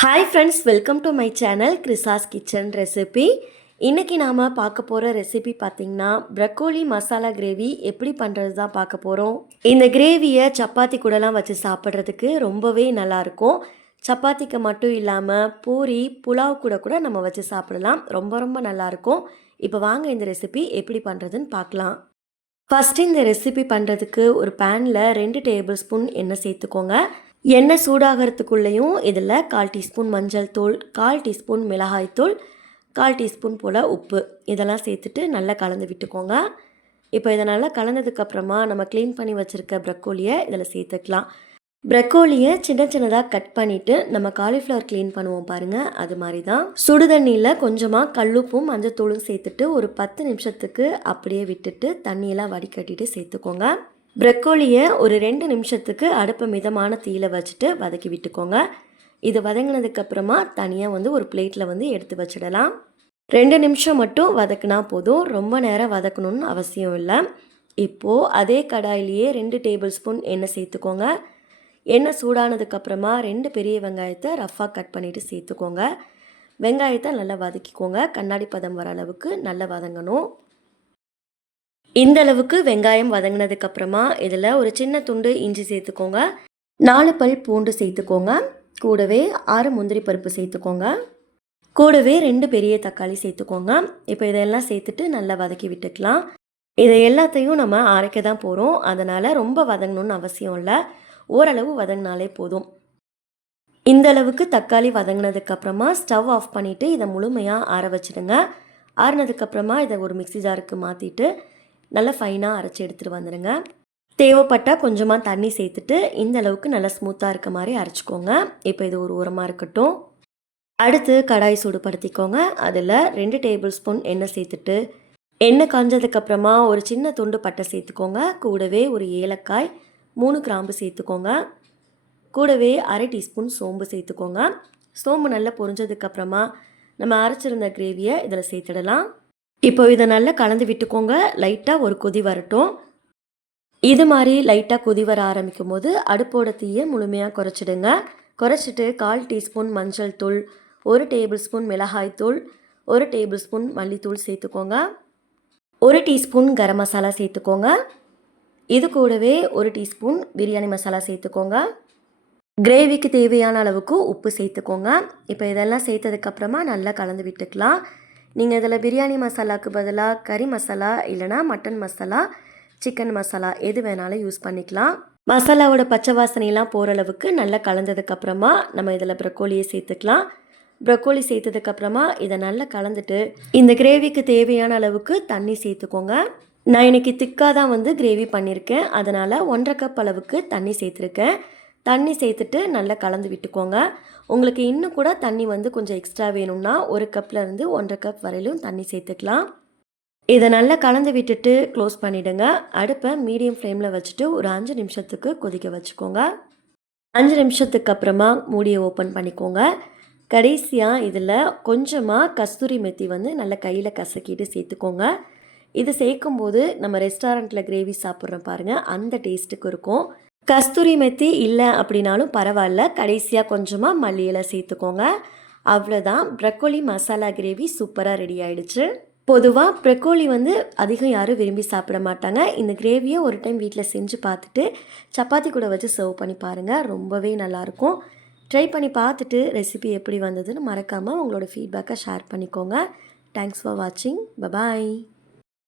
Hi friends, welcome to my channel கிறிஸாஸ் kitchen recipe. இன்றைக்கி நாம் பார்க்க போகிற ரெசிபி பார்த்திங்கன்னா ப்ரக்கோலி மசாலா கிரேவி எப்படி பண்ணுறது தான் பார்க்க போகிறோம். இந்த கிரேவியை சப்பாத்தி கூடலாம் வச்சு சாப்பிட்றதுக்கு ரொம்பவே நல்லாயிருக்கும். சப்பாத்திக்கு மட்டும் இல்லாமல் பூரி புலாவ் கூட கூட நம்ம வச்சு சாப்பிடலாம். ரொம்ப ரொம்ப நல்லாயிருக்கும். இப்போ வாங்க இந்த ரெசிபி எப்படி பண்ணுறதுன்னு பார்க்கலாம். ஃபஸ்ட்டு இந்த ரெசிபி பண்ணுறதுக்கு ஒரு பேனில் 2 டேபிள் ஸ்பூன் எண்ணெய் சேர்த்துக்கோங்க. எண்ணெய் சூடாகிறதுக்குள்ளேயும் இதில் 1/4 டீஸ்பூன் மஞ்சள் தூள், 1/4 டீஸ்பூன் மிளகாய் தூள், 1/4 டீஸ்பூன் போல் உப்பு இதெல்லாம் சேர்த்துட்டு நல்லா கலந்து விட்டுக்கோங்க. இப்போ இதை நல்லா கலந்ததுக்கப்புறமா நம்ம க்ளீன் பண்ணி வச்சுருக்க ப்ரக்கோலியை இதில் சேர்த்துக்கலாம். ப்ரக்கோலியை சின்ன சின்னதாக கட் பண்ணிவிட்டு நம்ம காலிஃப்ளவர் க்ளீன் பண்ணுவோம் பாருங்கள், அது மாதிரி தான். சுடுதண்ணியில் கொஞ்சமாக கல்லுப்பும் மஞ்சள் தூளும் சேர்த்துட்டு ஒரு 10 நிமிஷத்துக்கு அப்படியே விட்டுட்டு தண்ணியெல்லாம் வடிகட்டிட்டு சேர்த்துக்கோங்க. ப்ரக்கோலியை ஒரு 2 நிமிஷத்துக்கு அடுப்பை மிதமான தீயில வச்சுட்டு வதக்கி விட்டுக்கோங்க. இது வதங்கினதுக்கப்புறமா தனியாக ஒரு பிளேட்டில் எடுத்து வச்சிடலாம். 2 நிமிஷம் மட்டும் வதக்குனா போதும், ரொம்ப நேரம் வதக்கணும்னு அவசியம் இல்லை. இப்போது அதே கடாயிலேயே 2 டேபிள் ஸ்பூன் எண்ணெய் சேர்த்துக்கோங்க. எண்ணெய் சூடானதுக்கப்புறமா 2 பெரிய வெங்காயத்தை ரஃப்பாக கட் பண்ணிவிட்டு சேர்த்துக்கோங்க. வெங்காயத்தை நல்லா வதக்கிக்கோங்க. கண்ணாடி பதம் வர அளவுக்கு நல்லா வதங்கணும். இந்த அளவுக்கு வெங்காயம் வதங்கினதுக்கப்புறமா இதில் ஒரு சின்ன துண்டு இஞ்சி சேர்த்துக்கோங்க. 4 பல் பூண்டு சேர்த்துக்கோங்க. கூடவே 6 முந்திரி பருப்பு சேர்த்துக்கோங்க. கூடவே 2 பெரிய தக்காளி சேர்த்துக்கோங்க. இப்போ இதெல்லாம் சேர்த்துட்டு நல்லா வதக்கி விட்டுக்கலாம். இதை எல்லாத்தையும் நம்ம அரைக்க தான் போகிறோம், அதனால் ரொம்ப வதங்கணும்னு அவசியம் இல்லை. ஓரளவு வதங்கினாலே போதும். இந்த அளவுக்கு தக்காளி வதங்கினதுக்கப்புறமா ஸ்டவ் ஆஃப் பண்ணிவிட்டு இதை முழுமையாக ஆற வச்சுடுங்க. ஆறினதுக்கப்புறமா இதை ஒரு மிக்ஸி ஜாருக்கு மாற்றிட்டு நல்லா ஃபைனாக அரைச்சி எடுத்துகிட்டு வந்துடுங்க. தேவைப்பட்டால் கொஞ்சமாக தண்ணி சேர்த்துட்டு இந்த அளவுக்கு நல்லா ஸ்மூத்தாக இருக்க மாதிரி அரைச்சிக்கோங்க. இப்போ இது ஒரு ஓரமாக இருக்கட்டும். அடுத்து கடாய் சூடுபடுத்திக்கோங்க. அதில் 2 டேபிள் ஸ்பூன் எண்ணெய் சேர்த்துட்டு எண்ணெய் காஞ்சதுக்கப்புறமா ஒரு சின்ன துண்டு பட்டை சேர்த்துக்கோங்க. கூடவே ஒரு ஏலக்காய், 3 கிராம்பு சேர்த்துக்கோங்க. கூடவே 1/2 டீஸ்பூன் சோம்பு சேர்த்துக்கோங்க. சோம்பு நல்லா பொரிஞ்சதுக்கப்புறமா நம்ம அரைச்சிருந்த கிரேவியை இதில் சேர்த்துடலாம். இப்போ இதை நல்லா கலந்து விட்டுக்கோங்க. லைட்டாக ஒரு கொதி வரட்டும். இது மாதிரி லைட்டாக கொதி வர ஆரம்பிக்கும் போது அடுப்போட தீயை முழுமையாக குறைச்சிடுங்க. குறைச்சிட்டு 1/4 டீஸ்பூன் மஞ்சள் தூள், 1 டேபிள் ஸ்பூன் மிளகாய் தூள், 1 டேபிள் ஸ்பூன் மல்லித்தூள் சேர்த்துக்கோங்க. 1 டீஸ்பூன் கரம் மசாலா சேர்த்துக்கோங்க. இது கூடவே 1 டீஸ்பூன் பிரியாணி மசாலா சேர்த்துக்கோங்க. கிரேவிக்கு தேவையான அளவுக்கு உப்பு சேர்த்துக்கோங்க. இப்போ இதெல்லாம் சேர்த்ததுக்கப்புறமா நல்லா கலந்து விட்டுக்கலாம். நீங்கள் இதில் பிரியாணி மசாலாவுக்கு பதிலாக கறி மசாலா இல்லைனா மட்டன் மசாலா, சிக்கன் மசாலா எது வேணாலும் யூஸ் பண்ணிக்கலாம். மசாலாவோட பச்சை வாசனையெல்லாம் போகிற அளவுக்கு நல்லா கலந்ததுக்கப்புறமா நம்ம இதில் ப்ரக்கோலியை சேர்த்துக்கலாம். ப்ரக்கோலி சேர்த்ததுக்கப்புறமா இதை நல்லா கலந்துட்டு இந்த கிரேவிக்கு தேவையான அளவுக்கு தண்ணி சேர்த்துக்கோங்க. நான் இன்றைக்கி திக்காக தான் கிரேவி பண்ணியிருக்கேன், அதனால் 1/2 கப் அளவுக்கு தண்ணி சேர்த்துருக்கேன். தண்ணி சேர்த்துட்டு நல்லா கலந்து விட்டுக்கோங்க. உங்களுக்கு இன்னும் கூட தண்ணி கொஞ்சம் எக்ஸ்ட்ரா வேணும்னா 1 கப்லேருந்து 1/2 கப் வரையிலும் தண்ணி சேர்த்துக்கலாம். இதை நல்லா கலந்து விட்டுட்டு க்ளோஸ் பண்ணிவிடுங்க. அடுப்பை மீடியம் ஃப்ளேமில் வச்சுட்டு ஒரு 5 நிமிஷத்துக்கு கொதிக்க வச்சுக்கோங்க. 5 நிமிஷத்துக்கு அப்புறமா மூடியை ஓப்பன் பண்ணிக்கோங்க. கடைசியாக இதில் கொஞ்சமாக கஸ்தூரி மெத்தி நல்லா கையில் கசக்கிட்டு சேர்த்துக்கோங்க. இது சேர்க்கும்போது நம்ம ரெஸ்டாரண்ட்டில் கிரேவி சாப்பிட்றோம் பாருங்கள், அந்த டேஸ்ட்டுக்கு இருக்கும். கஸ்தூரி மெத்தி இல்லை அப்படின்னாலும் பரவாயில்ல, கடைசியாக கொஞ்சமாக மல்லி இலை சேர்த்துக்கோங்க. அவ்வளோதான், ப்ரக்கோலி மசாலா கிரேவி சூப்பராக ரெடி ஆகிடுச்சு. பொதுவாக ப்ரக்கோலி அதிகம் யாரும் விரும்பி சாப்பிட மாட்டாங்க. இந்த கிரேவியை ஒரு டைம் வீட்டில் செஞ்சு பார்த்துட்டு சப்பாத்தி கூட வச்சு சர்வ் பண்ணி பாருங்கள், ரொம்பவே நல்லாயிருக்கும். ட்ரை பண்ணி பார்த்துட்டு ரெசிபி எப்படி வந்ததுன்னு மறக்காமல் உங்களோட ஃபீட்பேக்கை ஷேர் பண்ணிக்கோங்க. தேங்க்ஸ் ஃபார் வாட்சிங். பபாய்.